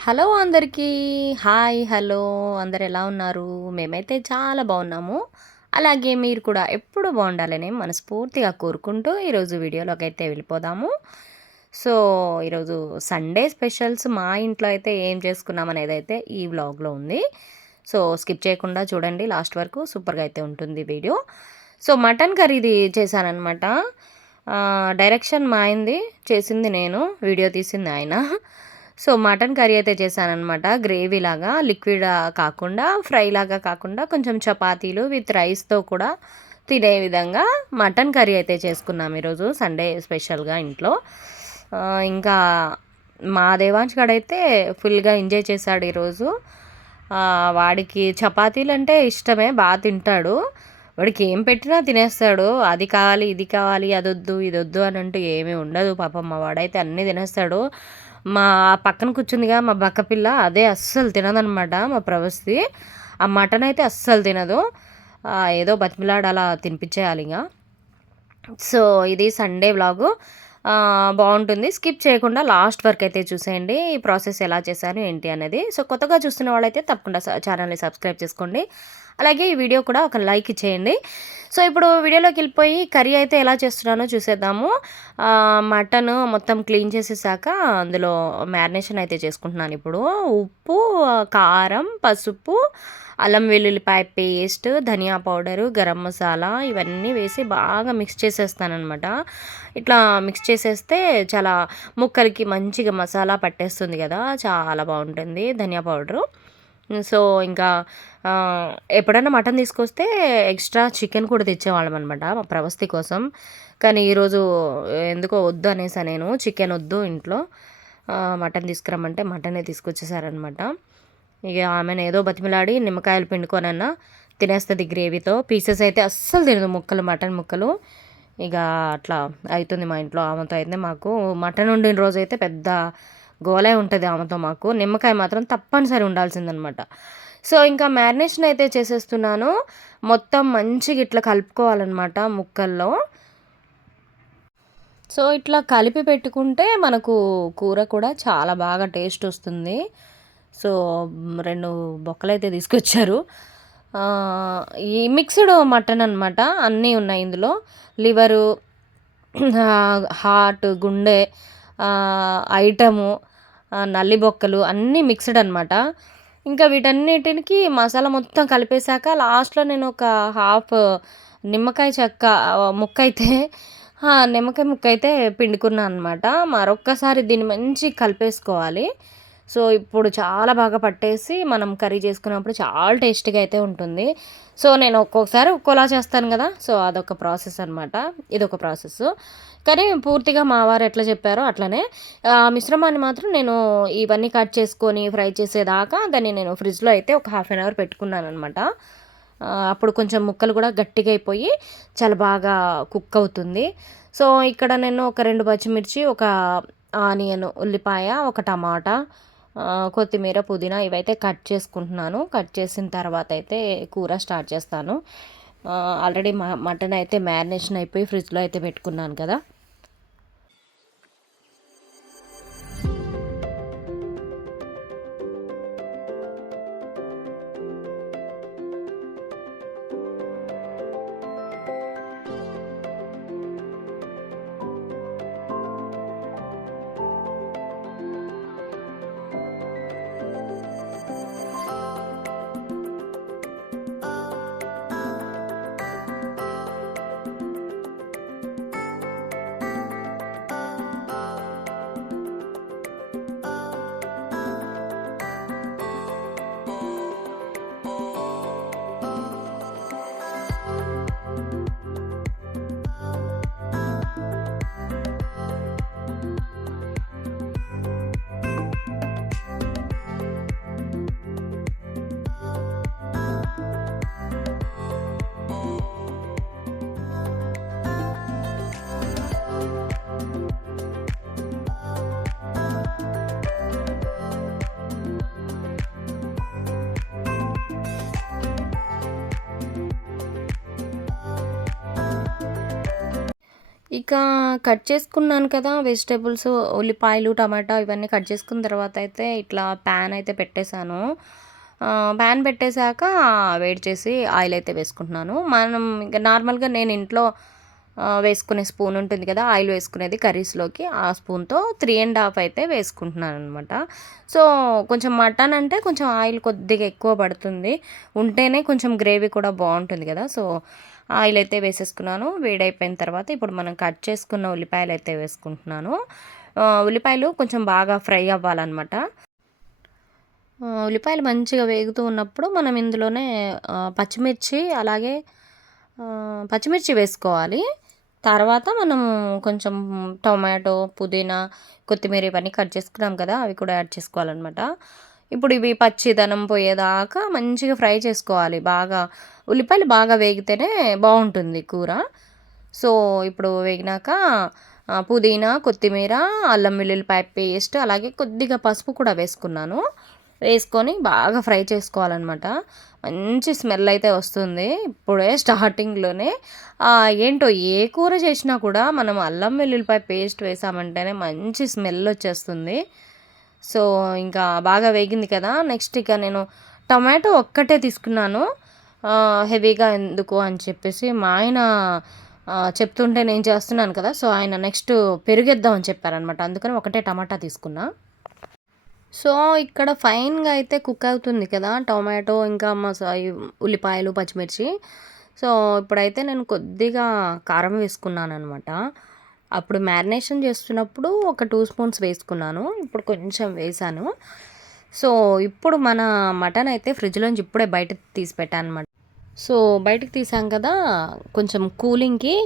Hello అందరికీ. Hi. Hello. అందరు ఎలా ఉన్నారు? మేమైతే చాలా బాగున్నాము. అలాగే మీరు కూడా ఎప్పుడు బాగుండాలని మనస్ఫూర్తిగా కోరుకుంటూ ఈరోజు వీడియోలోకైతే వెళ్ళిపోదాము. సో, ఈరోజు సండే స్పెషల్స్ మా ఇంట్లో అయితే ఏం చేసుకున్నామనేదైతే ఈ వ్లాగ్‌లో ఉంది. సో, స్కిప్ చేయకుండా చూడండి లాస్ట్ వరకు. సూపర్‌గా అయితే ఉంటుంది వీడియో. సో, మటన్ కర్రీది చేశాననమాట. డైరెక్షన్ మా ఆయనది, చేసింది నేను, వీడియో తీసింది ఆయన. సో, మటన్ కర్రీ అయితే చేశాననమాట. గ్రేవీలాగా లిక్విడ్ కాకుండా, ఫ్రైలాగా కాకుండా కొంచెం చపాతీలు విత్ రైస్‌తో కూడా తినే విధంగా మటన్ కర్రీ అయితే చేసుకున్నాం ఈరోజు సండే స్పెషల్‌గా ఇంట్లో. ఇంకా మా దేవాంష్ గాడైతే ఫుల్‌గా ఎంజాయ్ చేశాడు ఈరోజు. వాడికి చపాతీలంటే ఇష్టమే, తింటాడు. వాడికి ఏం పెట్టినా తినేస్తాడు. అది కావాలి, ఇది కావాలి, అదొద్దు, ఇదొద్దు అని అంటూ ఏమీ ఉండదు. పాపం మా వాడైతే అన్నీ తినేస్తాడు. మా పక్కన కూర్చుందిగా మా బక్కపిల్ల, అదే అస్సలు తినదనమాట మా ప్రవస్తి. ఆ మటన్ అయితే అస్సలు తినదు. ఏదో బతిమిలాడి అలా తినిపించేయాలి ఇక. సో, ఇది సండే వ్లాగు. బాగుంటుంది. స్కిప్ చేయకుండా లాస్ట్ వరకు అయితే చూసేయండి. ఈ ప్రాసెస్ ఎలా చేశాను ఏంటి అనేది. సో, కొత్తగా చూస్తున్న వాళ్ళైతే తప్పకుండా ఛానల్ని సబ్స్క్రైబ్ చేసుకోండి. అలాగే ఈ వీడియో కూడా ఒక లైక్ ఇచ్చేయండి. సో, ఇప్పుడు వీడియోలోకి వెళ్ళిపోయి కర్రీ అయితే ఎలా చేస్తున్నానో చూసేద్దాము. మటన్ మొత్తం క్లీన్ చేసేసాక అందులో మ్యారినేషన్ అయితే చేసుకుంటున్నాను ఇప్పుడు. ఉప్పు, కారం, పసుపు, అల్లం వెల్లుల్లిపాయ పేస్ట్, ధనియా పౌడరు, గరం మసాలా ఇవన్నీ వేసి బాగా మిక్స్ చేసేస్తానమాట. ఇట్లా మిక్స్ చేసేస్తే చాలా ముక్కలకి మంచిగా మసాలా పట్టేస్తుంది కదా, చాలా బాగుంటుంది ధనియా పౌడరు. సో, ఇంకా ఎప్పుడైనా మటన్ తీసుకొస్తే ఎక్స్ట్రా చికెన్ కూడా తెచ్చేవాళ్ళం అనమాట మా ప్రవస్తి కోసం. కానీ ఈరోజు ఎందుకో వద్దు అనేసా నేను. చికెన్ వద్దు ఇంట్లో, మటన్ తీసుకురమ్మంటే మటనే తీసుకొచ్చేసారనమాట. ఇక ఆమెను ఏదో బతిమిలాడి నిమ్మకాయలు పిండుకొనన్నా తినేస్తుంది గ్రేవీతో. పీసెస్ అయితే అస్సలు తినదు, ముక్కలు, మటన్ ముక్కలు. ఇక అట్లా అవుతుంది మా ఇంట్లో ఆమెతో అయితే. మాకు మటన్ వండిన రోజు అయితే పెద్ద గోలే ఉంటుంది ఆమెతో మాకు. నిమ్మకాయ మాత్రం తప్పనిసరి ఉండాల్సిందనమాట. సో, ఇంకా మ్యారినేషన్ అయితే చేసేస్తున్నాను. మొత్తం మంచిగా ఇట్లా కలుపుకోవాలన్నమాట ముక్కల్లో. సో, ఇట్లా కలిపి పెట్టుకుంటే మనకు కూర కూడా చాలా బాగా టేస్ట్ వస్తుంది. సో, 2 బొక్కలైతే తీసుకొచ్చారు. ఈ మిక్స్డ్ మటన్ అనమాట. అన్నీ ఉన్నాయి ఇందులో. లివరు, హార్ట్, గుండె, ఐటము, నల్లి బొక్కలు అన్నీ మిక్స్డ్ అనమాట. ఇంకా వీటన్నిటికి మసాలా మొత్తం కలిపేశాక లాస్ట్‌లో నేను ఒక హాఫ్ నిమ్మకాయ చెక్క ముక్కయితే నిమ్మకాయ ముక్కయితే పిండుకున్నా అనమాట. మరొక్కసారి దీన్ని మంచిగా కలిపేసుకోవాలి. సో, ఇప్పుడు చాలా బాగా పట్టేసి మనం కర్రీ చేసుకున్నప్పుడు చాలా టేస్టీగా అయితే ఉంటుంది. సో, నేను ఒక్కొక్కసారి ఒక్కోలా చేస్తాను కదా. సో, అదొక ప్రాసెస్ అనమాట. ఇదొక ప్రాసెస్. కానీ పూర్తిగా మా వారు ఎట్లా చెప్పారో అట్లనే. మిశ్రమాన్ని మాత్రం నేను ఇవన్నీ కట్ చేసుకొని ఫ్రై చేసేదాకా దాన్ని నేను ఫ్రిడ్జ్‌లో అయితే ఒక హాఫ్ అన్ అవర్ పెట్టుకున్నాననమాట. అప్పుడు కొంచెం ముక్కలు కూడా గట్టిగా అయిపోయి చాలా బాగా కుక్ అవుతుంది. సో, ఇక్కడ నేను ఒక 2 పచ్చిమిర్చి, ఒక ఆనియన్, ఉల్లిపాయ, ఒక టమాటా, కొత్తిమీర, పుదీనా ఇవైతే కట్ చేసుకుంటున్నాను. కట్ చేసిన తర్వాత అయితే కూర స్టార్ట్ చేస్తాను. ఆల్రెడీ మటన్ అయితే మ్యారినేషన్ అయిపోయి ఫ్రిడ్జ్‌లో అయితే పెట్టుకున్నాను కదా. ఇక కట్ చేసుకున్నాను కదా వెజిటబుల్స్, ఉల్లిపాయలు, టమాటా ఇవన్నీ కట్ చేసుకున్న తర్వాత అయితే ఇట్లా ప్యాన్ అయితే పెట్టేశాను. ప్యాన్ పెట్టేశాక వేడి చేసి ఆయిల్ అయితే వేసుకుంటున్నాను. మనం ఇంక నార్మల్‌గా నేను ఇంట్లో వేసుకునే స్పూన్ ఉంటుంది కదా! ఆయిల్ వేసుకునేది కర్రీస్‌లోకి. ఆ స్పూన్‌తో 3½ అయితే వేసుకుంటున్నాననమాట. సో, కొంచెం మటన్ అంటే కొంచెం ఆయిల్ కొద్దిగా ఎక్కువ పడుతుంది. ఉంటేనే కొంచెం గ్రేవీ కూడా బావుంటుంది కదా! సో, ఆయిల్ అయితే వేసేసుకున్నాను. వేడైపోయిన తర్వాత ఇప్పుడు మనం కట్ చేసుకున్న ఉల్లిపాయలయితే వేసుకుంటున్నాను. ఉల్లిపాయలు కొంచెం బాగా ఫ్రై అవ్వాలనమాట. ఉల్లిపాయలు మంచిగా వేగుతూ ఉన్నప్పుడు మనం ఇందులోనే పచ్చిమిర్చి అలాగే పచ్చిమిర్చి వేసుకోవాలి. తర్వాత మనము కొంచెం టొమాటో, పుదీనా, కొత్తిమీర ఇవన్నీ కట్ చేసుకున్నాం కదా! అవి కూడా యాడ్ చేసుకోవాలనమాట. ఇప్పుడు ఇవి పచ్చిదనం పోయేదాకా మంచిగా ఫ్రై చేసుకోవాలి బాగా. ఉల్లిపాయలు బాగా వేగితేనే బావుంటుంది కూర. సో, ఇప్పుడు వేగినాక పుదీనా, కొత్తిమీర, అల్లం వెల్లుల్లిపాయ పేస్ట్ అలాగే కొద్దిగా పసుపు కూడా వేసుకున్నాను. వేసుకొని బాగా ఫ్రై చేసుకోవాలనమాట. మంచి స్మెల్ అయితే వస్తుంది. ఇప్పుడే స్టార్టింగ్‌లోనే ఏంటో ఏ కూర చేసినా కూడా మనం అల్లం వెల్లుల్లిపాయ పేస్ట్ వేసామంటేనే మంచి స్మెల్ వచ్చేస్తుంది. సో, ఇంకా బాగా వేగింది కదా! నెక్స్ట్ ఇక నేను టొమాటో ఒక్కటే తీసుకున్నాను. హెవీగా ఎందుకు అని చెప్పేసి మా ఆయన చెప్తుంటే నేను చేస్తున్నాను కదా! సో, ఆయన నెక్స్ట్ పెరుగేద్దాం అని చెప్పారనమాట. అందుకని ఒకటే టమాటా తీసుకున్నా. సో, ఇక్కడ ఫైన్‌గా అయితే కుక్ అవుతుంది కదా! టొమాటో ఇంకా ఈ ఉల్లిపాయలు, పచ్చిమిర్చి. సో, ఇప్పుడైతే నేను కొద్దిగా కారం వేసుకున్నాననమాట. అప్పుడు మ్యారినేషన్ చేస్తున్నప్పుడు ఒక 2 స్పూన్స్ వేసుకున్నాను. ఇప్పుడు కొంచెం వేశాను. సో, ఇప్పుడు మన మటన్ అయితే ఫ్రిడ్జ్‌లోంచి ఇప్పుడే బయటకి తీసి పెట్టాననమాట. సో, బయటికి తీసాం కదా! కొంచెం కూలింగ్‌కి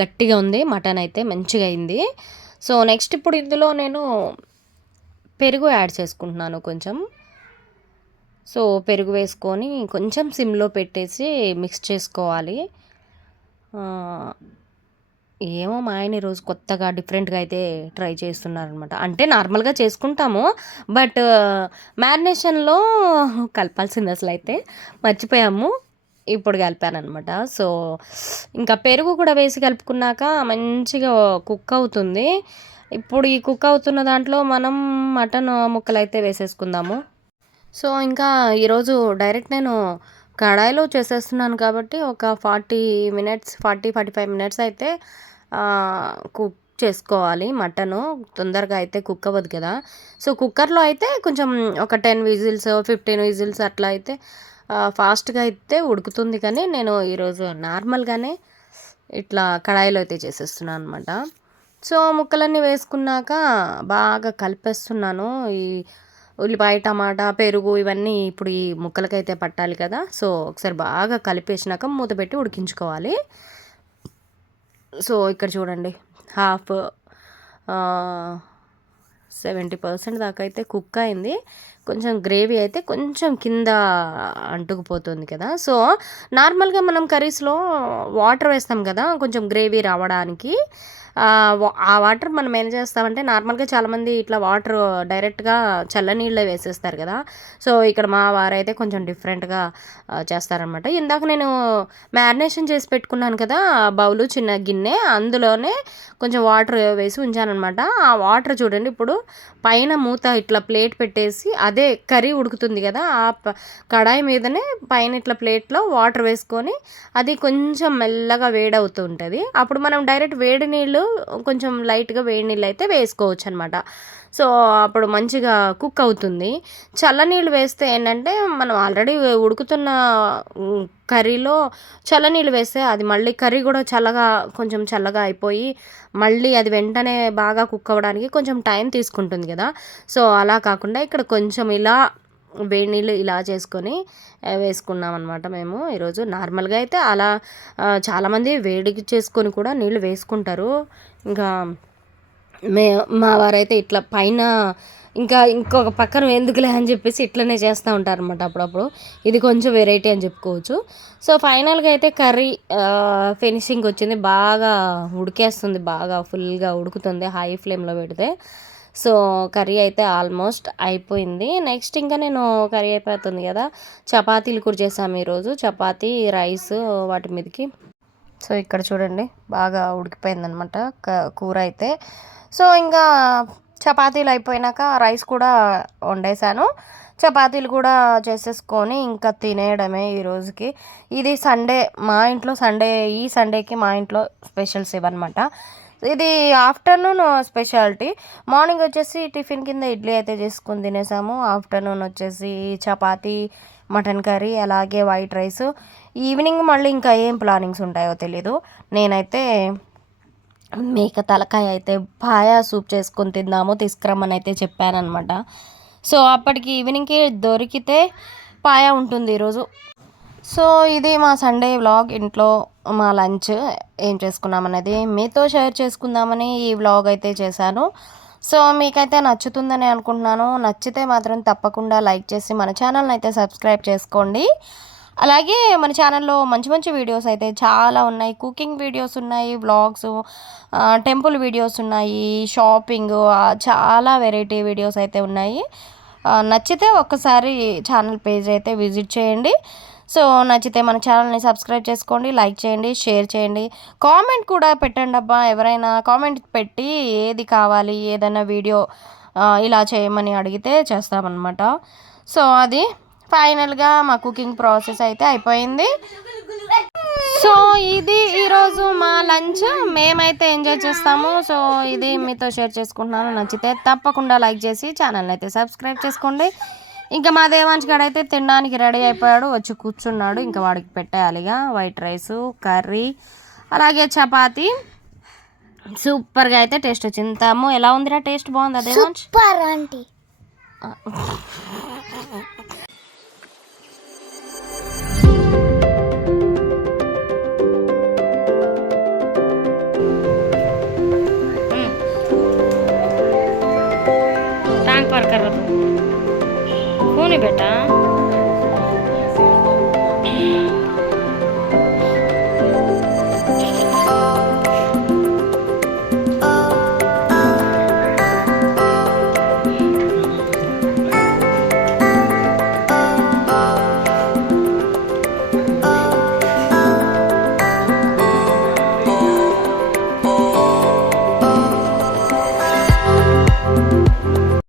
గట్టిగా ఉంది. మటన్ అయితే మంచిగా అయింది. సో, నెక్స్ట్ ఇప్పుడు ఇందులో నేను పెరుగు యాడ్ చేసుకుంటున్నాను కొంచెం. సో, పెరుగు వేసుకొని కొంచెం సిమ్‌లో పెట్టేసి మిక్స్ చేసుకోవాలి. ఆహ్, ఏమో మా ఆయన ఈరోజు కొత్తగా డిఫరెంట్‌గా అయితే ట్రై చేస్తున్నారనమాట. అంటే నార్మల్‌గా చేసుకుంటాము. బట్ మ్యారినేషన్‌లో కలపాల్సింది అసలైతే మర్చిపోయాము. ఇప్పుడు కలిపాననమాట. సో, ఇంకా పెరుగు కూడా వేసి కలుపుకున్నాక మంచిగా కుక్ అవుతుంది. ఇప్పుడు ఈ కుక్ అవుతున్న దాంట్లో మనం మటన్ ముక్కలైతే వేసేసుకుందాము. సో, ఇంకా ఈరోజు డైరెక్ట్ నేను కడాయిలో చేసేస్తున్నాను కాబట్టి ఒక 40 మినిట్స్ 45 మినిట్స్ అయితే కుక్ చేసుకోవాలి మటను. తొందరగా అయితే కుక్ అవ్వదు కదా! సో, కుక్కర్‌లో అయితే కొంచెం ఒక 10 విజిల్స్, 15 విజిల్స్ అట్లా అయితే ఫాస్ట్‌గా అయితే ఉడుకుతుంది కానీ నేను ఈరోజు నార్మల్‌గానే ఇట్లా కడాయిలో అయితే చేసేస్తున్నాను అనమాట. సో, ముక్కలన్నీ వేసుకున్నాక బాగా కలిపేస్తున్నాను. ఈ ఉల్లిపాయ, టమాటా, పెరుగు ఇవన్నీ ఇప్పుడు ఈ ముక్కలకైతే పట్టాలి కదా! సో, ఒకసారి బాగా కలిపేసినాక మూత పెట్టి ఉడికించుకోవాలి. సో, ఇక్కడ చూడండి హాఫ్ ఆహ్, 70% దాకా అయితే కుక్ అయింది. కొంచెం గ్రేవీ అయితే కొంచెం కింద అంటుకుపోతుంది కదా! సో, నార్మల్‌గా మనం కర్రీస్‌లో వాటర్ వేస్తాం కదా! కొంచెం గ్రేవీ రావడానికి. ఆ వాటర్ మనం ఏం చేస్తామంటే నార్మల్‌గా చాలామంది ఇట్లా వాటర్ డైరెక్ట్‌గా చల్లనీళ్ళే వేసేస్తారు కదా! సో, ఇక్కడ మా వారైతే కొంచెం డిఫరెంట్‌గా చేస్తారనమాట. ఇందాక నేను మ్యారినేషన్ చేసి పెట్టుకున్నాను కదా! బౌలు చిన్న గిన్నె అందులోనే కొంచెం వాటర్ వేసి ఉంచాననమాట. ఆ వాటర్ చూడండి ఇప్పుడు పైన మూత ఇట్లా ప్లేట్ పెట్టేసి అదే కర్రీ ఉడుకుతుంది కదా! కడాయి మీదనే పైన ఇట్లా ప్లేట్‌లో వాటర్ వేసుకొని అది కొంచెం మెల్లగా వేడవుతూ ఉంటది. అప్పుడు మనం డైరెక్ట్ వేడి నీళ్ళు కొంచెం లైట్‌గా వేడి నీళ్ళైతే వేసుకోవచ్చనమాట. సో, అప్పుడు మంచిగా కుక్ అవుతుంది. చల్లనీళ్ళు వేస్తే ఏంటంటే మనం ఆల్రెడీ ఉడుకుతున్న కర్రీలో చల్లనీళ్ళు వేస్తే అది మళ్ళీ కర్రీ కూడా కొంచెం చల్లగా అయిపోయి మళ్ళీ అది వెంటనే బాగా కుక్ అవ్వడానికి కొంచెం టైం తీసుకుంటుంది కదా! సో, అలా కాకుండా ఇక్కడ కొంచెం ఇలా వేడి నీళ్ళు ఇలా చేసుకొని వేసుకున్నామనమాట మేము ఈరోజు. నార్మల్‌గా అయితే అలా చాలామంది వేడికి చేసుకొని కూడా నీళ్ళు వేసుకుంటారు. ఇంకా మే మా వారైతే ఇట్లా పైన ఇంకా ఇంకొక పక్కన ఎందుకులే అని చెప్పేసి ఇట్లనే చేస్తూ ఉంటారనమాట అప్పుడప్పుడు. ఇది కొంచెం వెరైటీ అని చెప్పుకోవచ్చు. సో, ఫైనల్‌గా అయితే కర్రీ ఫినిషింగ్ వచ్చింది. బాగా ఉడికేస్తుంది. బాగా ఫుల్‌గా ఉడుకుతుంది హై ఫ్లేమ్‌లో పెడితే. సో, కర్రీ అయితే ఆల్మోస్ట్ అయిపోయింది. నెక్స్ట్ ఇంకా నేను కర్రీ అయిపోతుంది కదా! చపాతీలు కూడా చేశాము ఈరోజు. చపాతీ, రైస్ వాటి మీదకి సో ఇక్కడ చూడండి బాగా ఉడికిపోయిందనమాట కూర అయితే. సో ఇంకా చపాతీలు అయిపోయినాక రైస్ కూడా వండేసాను. చపాతీలు కూడా చేసేసుకొని ఇంకా తినేయడమే ఈ రోజుకి. ఇది సండే మా ఇంట్లో ఈ సండేకి మా ఇంట్లో స్పెషల్స్ ఇవన్నమాట. ఇది ఆఫ్టర్నూన్ స్పెషాలిటీ. మార్నింగ్ వచ్చేసి టిఫిన్ కింద ఇడ్లీ అయితే చేసుకొని తినేసాము. ఆఫ్టర్నూన్ వచ్చేసి చపాతీ, మటన్ కర్రీ, అలాగే వైట్ రైస్. ఈవినింగ్ మళ్ళీ ఇంకా ఏం ప్లానింగ్స్ ఉంటాయో తెలీదు. నేనైతే మేక తలకాయ అయితే పాయా సూప్ చేసుకొని తిందాము తీసుకురమ్మని అయితే చెప్పానమాట. సో అప్పటికి ఈవినింగ్కి దొరికితే పాయా ఉంటుంది ఈరోజు. సో ఇది మా సండే వ్లాగ్. ఇంట్లో మా లంచ్ ఏం చేసుకున్నామనేది మీతో షేర్ చేసుకుందామని ఈ వ్లాగ్ అయితే చేశాను. సో మీకైతే నచ్చుతుందని అనుకుంటున్నాను. నచ్చితే మాత్రం తప్పకుండా లైక్ చేసి మన ఛానల్ని అయితే సబ్స్క్రైబ్ చేసుకోండి. అలాగే మన ఛానల్లో మంచి మంచి వీడియోస్ అయితే చాలా ఉన్నాయి. కుకింగ్ వీడియోస్ ఉన్నాయి, వ్లాగ్స్, టెంపుల్ వీడియోస్ ఉన్నాయి, షాపింగ్, చాలా వెరైటీ వీడియోస్ అయితే ఉన్నాయి. నచ్చితే ఒక్కసారి ఛానల్ పేజ్ అయితే విజిట్ చేయండి. సో నచ్చితే మన ఛానల్ని సబ్స్క్రైబ్ చేసుకోండి, లైక్ చేయండి, షేర్ చేయండి, కామెంట్ కూడా పెట్టండి అబ్బా. ఎవరైనా కామెంట్ పెట్టి ఏది కావాలి, ఏదైనా వీడియో ఇలా చేయమని అడిగితే చేస్తామన్నమాట. సో అది ఫైనల్గా మా కుకింగ్ ప్రాసెస్ అయితే అయిపోయింది. సో ఇది ఈరోజు మా లంచ్. మేమైతే ఎంజాయ్ చేస్తాము. సో ఇది మీతో షేర్ చేసుకుంటున్నాను. నచ్చితే తప్పకుండా లైక్ చేసి ఛానల్ని అయితే సబ్స్క్రైబ్ చేసుకోండి. ఇంకా మా దేవాంశ్ గడ అయితే తినడానికి రెడీ అయిపోయాడు, వచ్చి కూర్చున్నాడు. ఇంకా వాడికి పెట్టేయాలిగా వైట్ రైసు, కర్రీ, అలాగే చపాతీ. సూపర్గా అయితే టేస్ట్ వచ్చింది. తమ్ము ఎలా ఉందిరా? టేస్ట్ బాగుందా దేవాంశ్? Super aunty. टांग पर कर रहा था, कौन है बेटा?